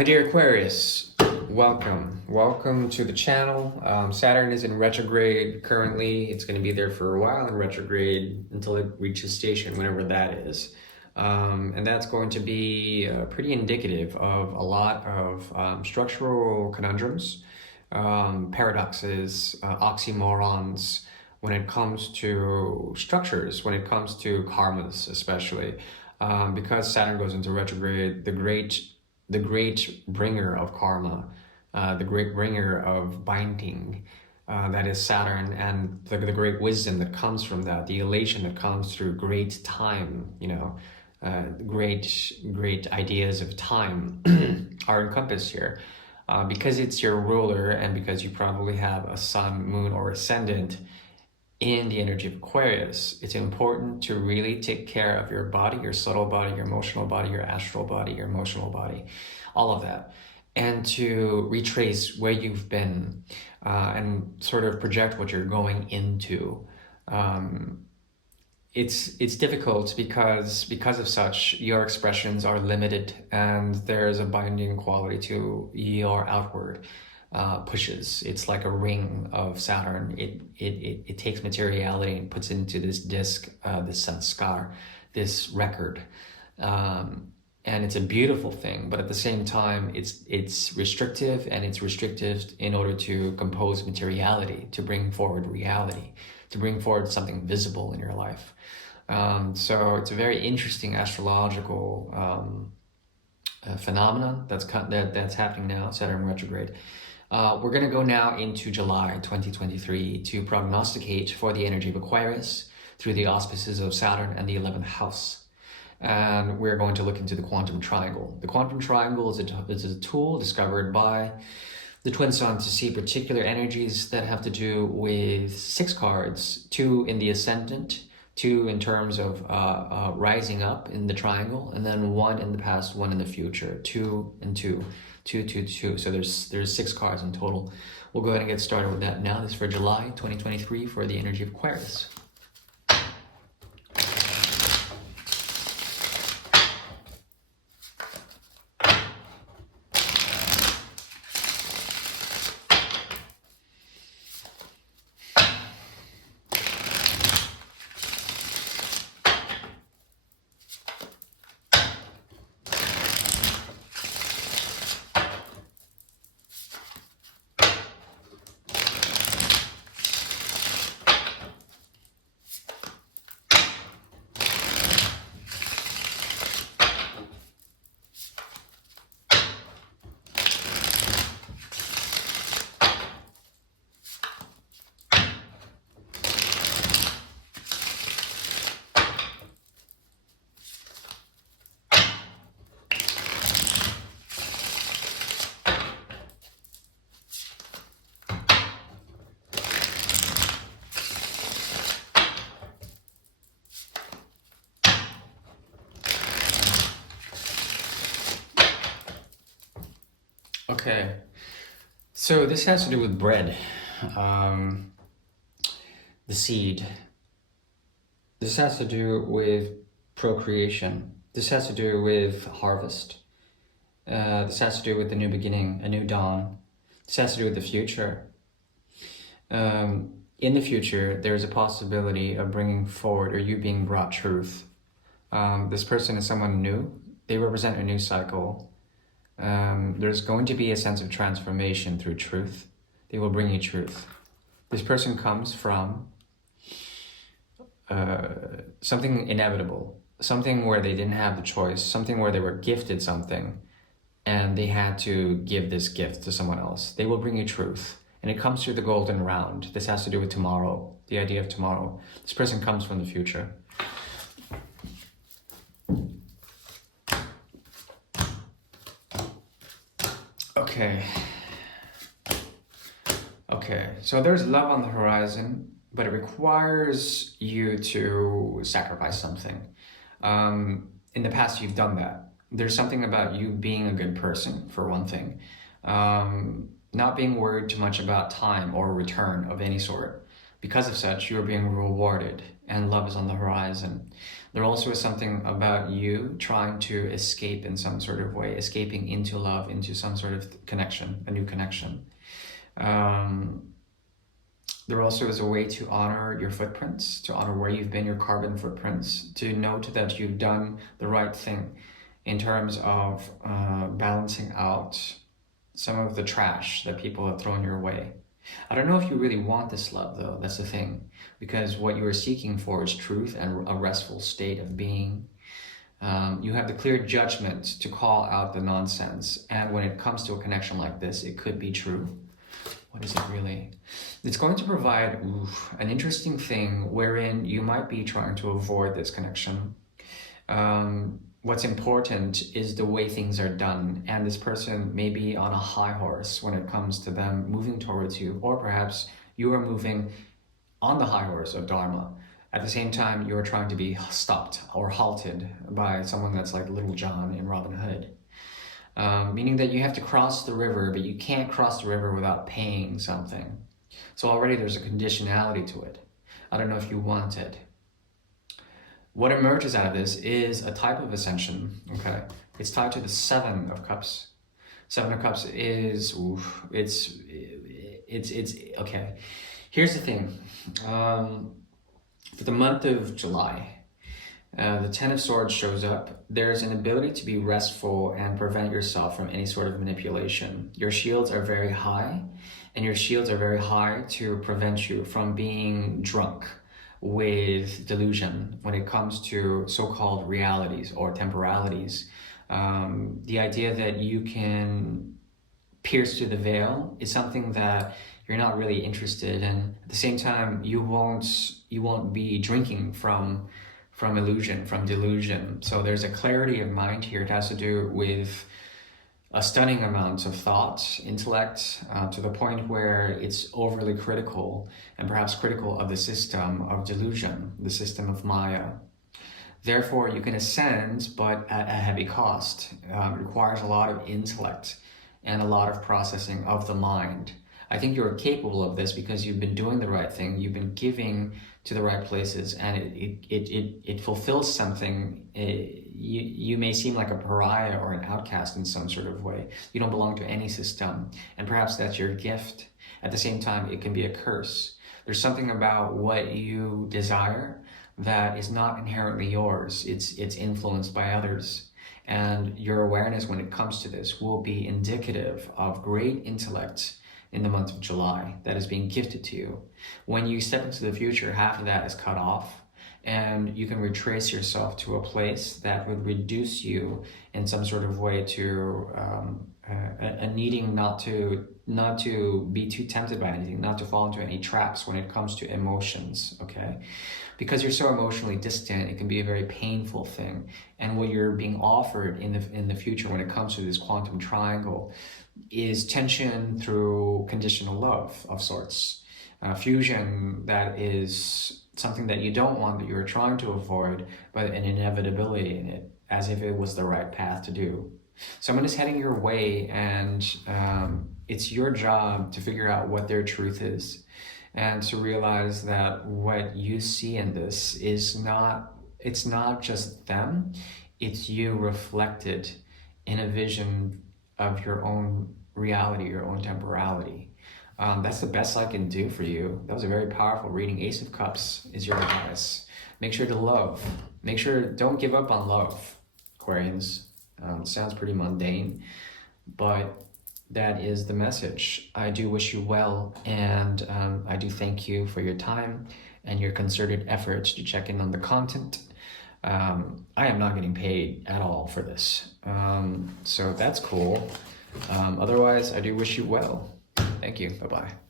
My dear Aquarius, welcome. Welcome to the channel. Saturn is in retrograde currently. It's going to be there for a while in retrograde until it reaches station, whenever that is. And that's going to be pretty indicative of a lot of structural conundrums, paradoxes, oxymorons when it comes to structures, when it comes to karmas especially. Because Saturn goes into retrograde, the great bringer of karma, the great bringer of binding, that is Saturn, and the great wisdom that comes from that, the elation that comes through great time, great ideas of time are encompassed here. Because it's your ruler, and because you probably have a sun, moon, or ascendant in the energy of Aquarius, it's important to really take care of your body, your subtle body, your emotional body, your astral body, your emotional body, all of that, and to retrace where you've been and sort of project what you're going into. It's difficult because of such, your expressions are limited, and there's a binding quality to your outward pushes. It's like a ring of Saturn. It takes materiality and puts it into this disc, this sanskar, this record, and it's a beautiful thing. But at the same time, it's restrictive, and it's restrictive in order to compose materiality, to bring forward reality, to bring forward something visible in your life. So it's a very interesting astrological phenomenon that's happening now, Saturn retrograde. We're going to go now into July 2023 to prognosticate for the energy of Aquarius through the auspices of Saturn and the 11th house. And we're going to look into the quantum triangle. The quantum triangle is a tool discovered by the twin sun to see particular energies that have to do with 6 cards, 2 in the ascendant, 2 in terms of rising up in the triangle, and then 1 in the past, 1 in the future, 2 and 2. 2, 2, 2. So there's 6 cards in total. We'll go ahead and get started with that now. This is for July 2023 for the energy of Aquarius. Okay, so this has to do with bread, the seed. This has to do with procreation. This has to do with harvest. This has to do with the new beginning, a new dawn. This has to do with the future. In the future, there's a possibility of bringing forward, or you being brought truth. This person is someone new. They represent a new cycle. There's going to be a sense of transformation through truth. They will bring you truth. This person comes from something inevitable, something where they didn't have the choice, something where they were gifted something, and they had to give this gift to someone else. They will bring you truth, and it comes through the golden round. This has to do with tomorrow, the idea of tomorrow. This person comes from the future. Okay, so there's love on the horizon, but it requires you to sacrifice something. In the past, you've done that. There's something about you being a good person, for one thing. Not being worried too much about time or return of any sort. Because of such, you're being rewarded and love is on the horizon. There also is something about you trying to escape in some sort of way, escaping into love, into some sort of connection, a new connection. There also is a way to honor your footprints, to honor where you've been, your carbon footprints, to note that you've done the right thing in terms of balancing out some of the trash that people have thrown your way. I don't know if you really want this love, though. That's the thing. Because what you are seeking for is truth and a restful state of being. You have the clear judgment to call out the nonsense. And when it comes to a connection like this, it could be true. What is it really? It's going to provide an interesting thing wherein you might be trying to avoid this connection. What's important is the way things are done, and this person may be on a high horse when it comes to them moving towards you, or perhaps you are moving on the high horse of Dharma. At the same time, you're trying to be stopped or halted by someone that's like Little John in Robin Hood. Meaning that you have to cross the river, but you can't cross the river without paying something. So already there's a conditionality to it. I don't know if you want it. What emerges out of this is a type of ascension, okay? It's tied to the Seven of Cups. Seven of Cups is, it's okay. Here's the thing. For the month of July, the Ten of Swords shows up. There's an ability to be restful and prevent yourself from any sort of manipulation. Your shields are very high, and your shields are very high to prevent you from being drunk with delusion when it comes to so-called realities or temporalities. The idea that you can pierce through the veil is something that you're not really interested in. At the same time, you won't be drinking from illusion, from delusion. So there's a clarity of mind here. It has to do with a stunning amount of thought, intellect, to the point where it's overly critical and perhaps critical of the system of delusion, the system of Maya. Therefore, you can ascend, but at a heavy cost. It requires a lot of intellect and a lot of processing of the mind. I think you're capable of this because you've been doing the right thing, you've been giving to the right places, and it fulfills something. You may seem like a pariah or an outcast in some sort of way. You don't belong to any system, and perhaps that's your gift. At the same time, it can be a curse. There's something about what you desire that is not inherently yours. It's influenced by others. And your awareness when it comes to this will be indicative of great intellect in the month of July that is being gifted to you. When you step into the future, half of that is cut off, and you can retrace yourself to a place that would reduce you in some sort of way to a needing not to be too tempted by anything, not to fall into any traps when it comes to emotions, okay? Because you're so emotionally distant, it can be a very painful thing. And what you're being offered in the future when it comes to this quantum triangle is tension through conditional love of sorts. Fusion that is something that you don't want, that you're trying to avoid, but an inevitability in it, as if it was the right path to do. Someone is heading your way, and it's your job to figure out what their truth is, and to realize that what you see in this is it's not just them, it's you reflected in a vision of your own reality, your own temporality. That's the best I can do for you. That was a very powerful reading. Ace of Cups is your advice. Make sure to love. Make sure, don't give up on love, Aquarians. Sounds pretty mundane, but that is the message. I do wish you well, and I do thank you for your time and your concerted efforts to check in on the content. I am not getting paid at all for this, so that's cool. Otherwise, I do wish you well. Thank you. Bye-bye.